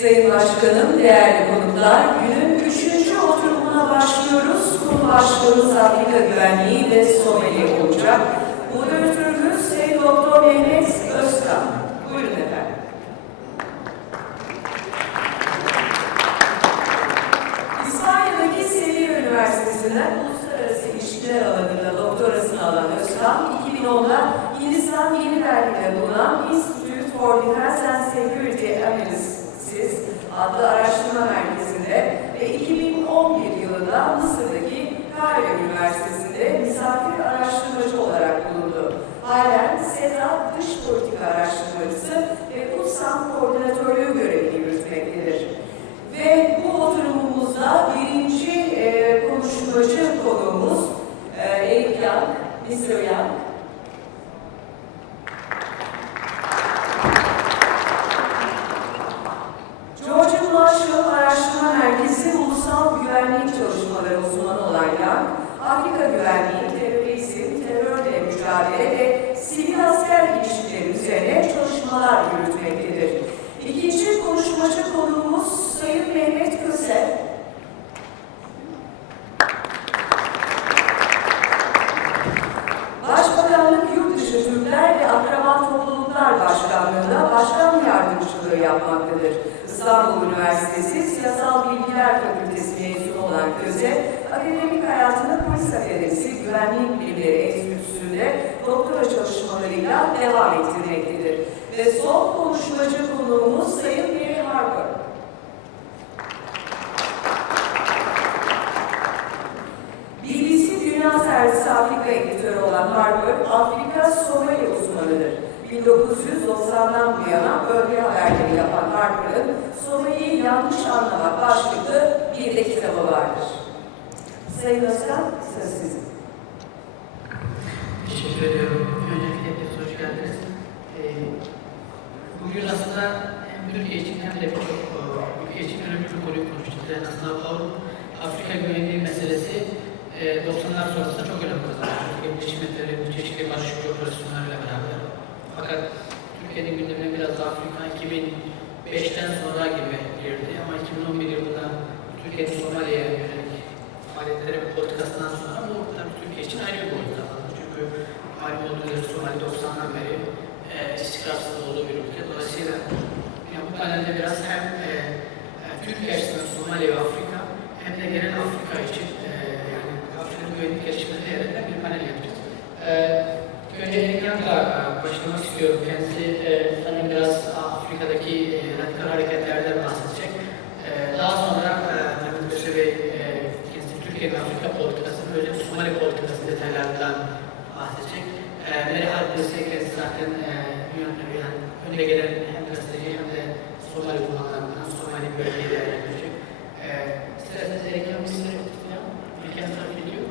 Sayın Başkanım, değerli konuklar, günün 3. oturumuna başlıyoruz. Konu başlığımız Afrika Güvenliği ve Somali olacak. Moderatörümüz Sayın Doktor Mehmet Özkan. Buyurun efendim. İspanya'daki Sevilla Üniversitesi'nden Uluslararası İlişkiler alanında doktorasını alan Özkan, 2010'da Hindistan Yeni Delhi'de bulunan Institute for Defense and Security Analysis adlı araştırma merkezinde ve 2011 yılında Mısır'daki Kahire Üniversitesi'nde misafir araştırmacı olarak bulundu. Halen SETA Dış Politika Araştırmacısı ve UTSAM Koordinatörlüğü görevini yürütmektedir. Ve bu oturumumuzda birinci konuşmacı konuğumuz T.Young, Mr. Young. Araştırma Merkezi Ulusal Güvenlik Çalışmaları uzmanı olan Young, Afrika güvenliği, terörizm, terörle mücadele ve sivil asker ilişkileri üzerine çalışmalar yürütmektedir. İkinci konuşmacı konuğumuz Sayın Mehmet Özkan. Başbakanlık Yurtdışı Türkler ve Akraba Topluluklar Başkanlığı'nda başkan yardımcılığı yapmaktadır. İstanbul Üniversitesi Siyasal Bilgiler Fakültesi mezunu olan Köse, akademik hayatını Polis Akademisi Güvenlik Bilimleri Enstitüsü'nde doktora çalışmalarıyla devam ettirmektedir. Ve son konuşmacı konuğumuz Sayın Mary Harper. BBC Dünya Servisi Afrika editörü olan Harper, Afrika Somali uzmanıdır. 1990'dan bu yana bölge haberleri yapan Harper'ın Somali'yi yanlış anlamak başlıklı bir de kitabı vardır. Sayın Özkan, söz sizin. Teşekkür ediyorum. Öncelikle hepiniz hoş geldiniz. Bugün aslında hem Türkiye için hem de birçok ülke için önemli bir konuyu konuşacağız. Yani aslında Afrika güvenliği meselesi 90'lar sonrasında çok önem kazanıyor. Türkiye Birleşik çeşitli başlık operasyonlarıyla beraber. Fakat Türkiye'nin gündemine biraz daha Afrika 2005'ten sonra gibi girdi ama 2011 yılında Türkiye'nin Somali'ye yönelik faaliyetleri ve politikasından sonra bu tabii Türkiye için ayrı bir boyut kazandı. Çünkü malum olduğu üzere Somali 90'dan beri istikrarsız olduğu bir ülke. Dolayısıyla yani bu panelde biraz hem Türkiye açısından Somali ve Afrika hem de genel Afrika için yani Afrika'nın güvenlik gelişmeleri yerinde bir panel yapacağız. Önce T.Young'la başlamak istiyorum. Kendisi sanırım biraz Afrika'daki radikal hareketlerden bahsedecek. Daha sonra Mehmet Özkan Bey kendisi Türkiye'nin Afrika politikasının, özellikle Somali politikasının detaylarından bahsedecek. Mary Harper ise kendisi zaten yani önde gelen hem gazeteci hem de Somali uzmanlarından Somali bölgeyi değerlendirecek. İsterseniz T.Young bizlere bir kez takip ediyor.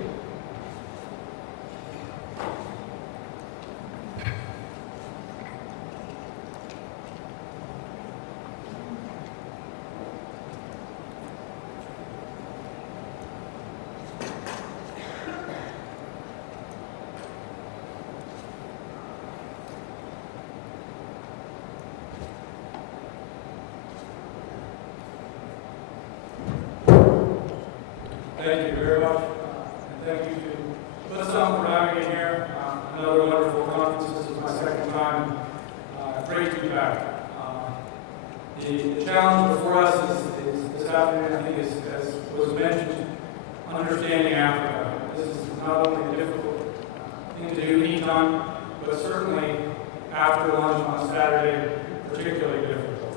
Thank you very much, and thank you to UTSAM for having me here. Another wonderful conference. This is my second time. Great to be back. The challenge before us is this afternoon, I think, as was mentioned, understanding Africa. This is not only a difficult thing to do anytime, but certainly after lunch on Saturday, particularly difficult.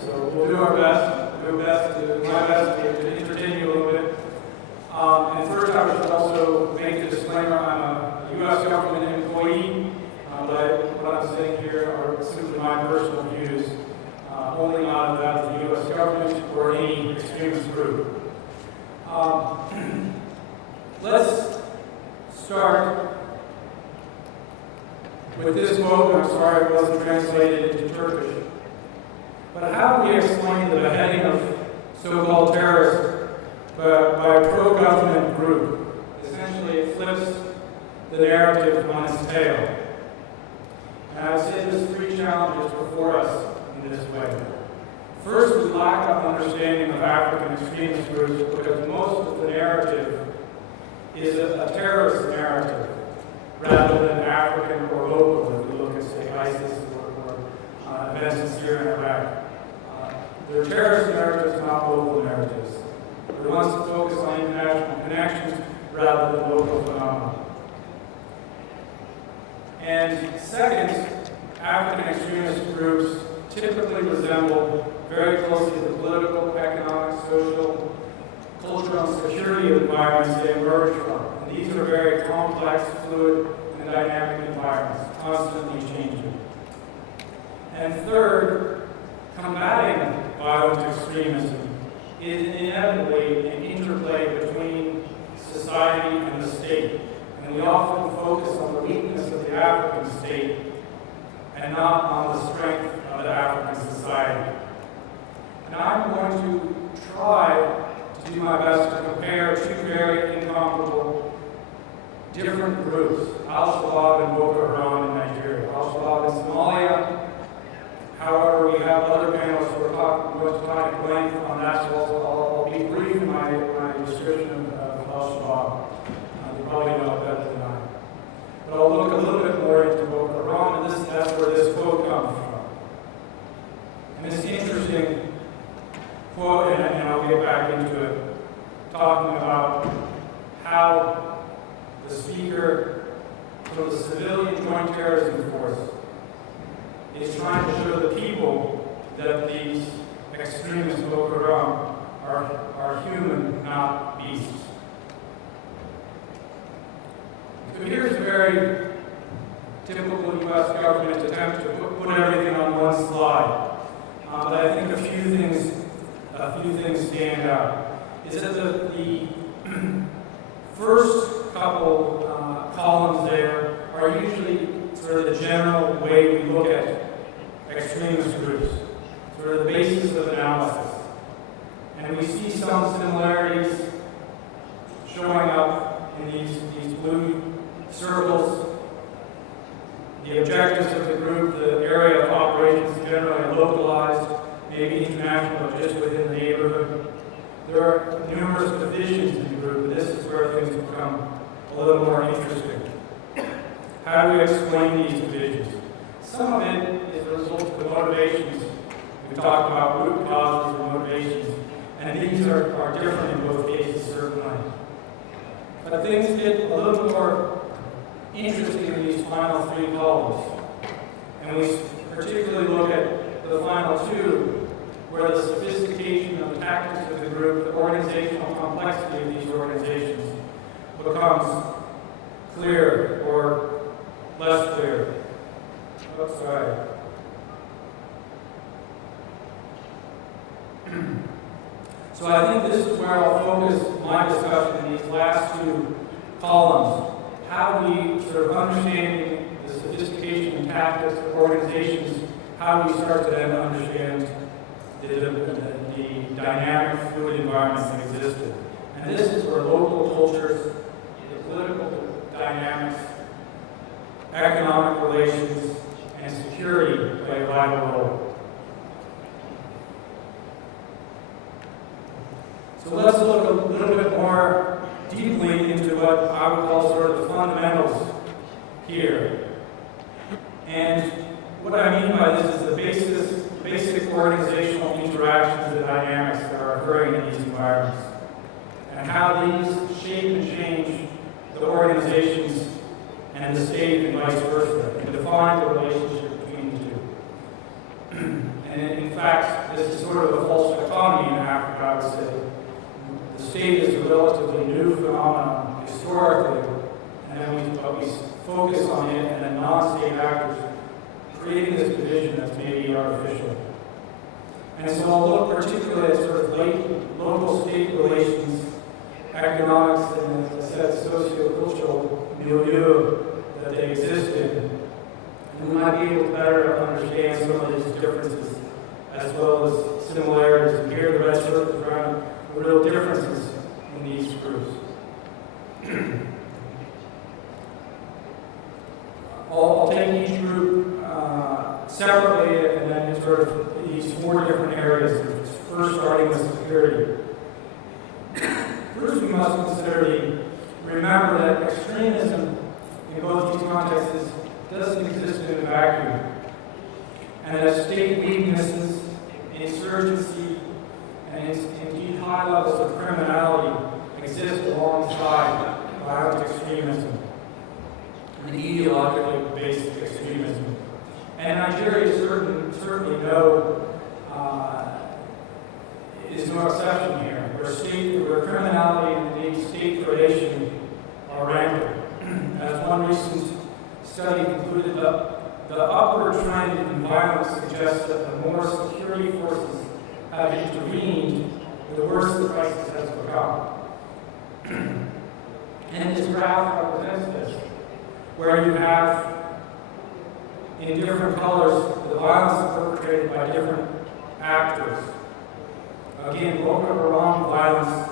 So we'll do our best. Do my best to entertain you a little bit. And first, I should also make the disclaimer: I'm a U.S. government employee, but what I'm saying here are simply my personal views, only not that of the U.S. government or any extremist group. Let's start with this quote. I'm sorry it wasn't translated into Turkish. But how do we explain the beheading of so-called terrorists by a pro-government group? Essentially, it flips the narrative on its tail. And I would say there's three challenges before us in this way. First, we lack of understanding of African extremist groups because most of the narrative is a terrorist narrative rather than African or local, if we look at, say, ISIS or events in Syria and Iraq. They're terrorist narratives, not local narratives. They want to focus on international connections rather than local phenomena. And second, African extremist groups typically resemble very closely the political, economic, social, cultural, and security environments they emerge from. And these are very complex, fluid, and dynamic environments, constantly changing. And third, combating violent extremism is inevitably an interplay between society and the state. And we often focus on the weakness of the African state and not on the strength of the African society. And I'm going to try to do my best to compare two very incomparable different groups, Al-Shabaab and Boko Haram in Nigeria, Al-Shabaab in Somalia. However, we have other panelists who are going to talk at length on that, so I'll be brief in my description of Al-Shabaab. You probably know it better than I. But I'll look a little bit more into Boko Haram, and that's where this quote comes from. And it's an interesting quote, and I'll get back into it, talking about how the speaker from the civilian joint terrorism force is trying to show the people that these extremists, Boko Haram, are human, not beasts. So here's a very typical U.S. government attempt to put everything on one slide. But I think a few things stand out. Is that the first couple columns there are usually sort of the general way we look at extremist groups, sort of the basis of analysis. And we see some similarities showing up in these blue circles. The objectives of the group, the area of operations generally localized, maybe international, but just within the neighborhood. There are numerous divisions in the group, and this is where things become a little more interesting. How do we explain these divisions? Some of it is a result of the motivations. We've talked about root causes and motivations, and these are different in both cases, certainly. But things get a little more interesting in these final three columns. And we particularly look at the final two, where the sophistication of the tactics of the group, the organizational complexity of these organizations becomes clear or less clear. Oh, sorry. So I think this is where I'll focus my discussion in these last two columns. How we sort of understanding the sophistication and tactics of organizations, how we start to then understand the dynamic, fluid environments that existed. And this is where local cultures, the political dynamics, economic relations, and security play a vital role. So let's look a little bit more deeply into what I would call sort of the fundamentals here. And what I mean by this is the basic organizational interactions and dynamics that are occurring in these environments, and how these shape and change the organizations and the state and vice versa, and define the relationship between the two. And in fact, this is sort of a false economy in Africa, I would say. The state is a relatively new phenomenon historically, and then we focus on it, and then non-state actors creating this division that's maybe artificial. And so I'll look particularly at sort of local-state relations, economics, and as I said, socio-cultural milieu that they exist in. And we might be able to better understand some of these differences as well as similarities. And here the red circles around the real differences in these groups. I'll take each group separately and then in sort of these four different areas First, we must remember that extremism in both these contexts doesn't exist in a vacuum, and that state weaknesses, insurgency, and indeed high levels of criminality exist alongside violent extremism and ideologically based extremism. And Nigeria is certainly is no exception here, where criminality and indeed state predation are rampant. As one recent study concluded, the upward trend in violence suggests that the more security forces have intervened, the worse the crisis has become. And this graph represents this, where you have, in different colors, the violence perpetrated by different actors. Again, Boko Haram violence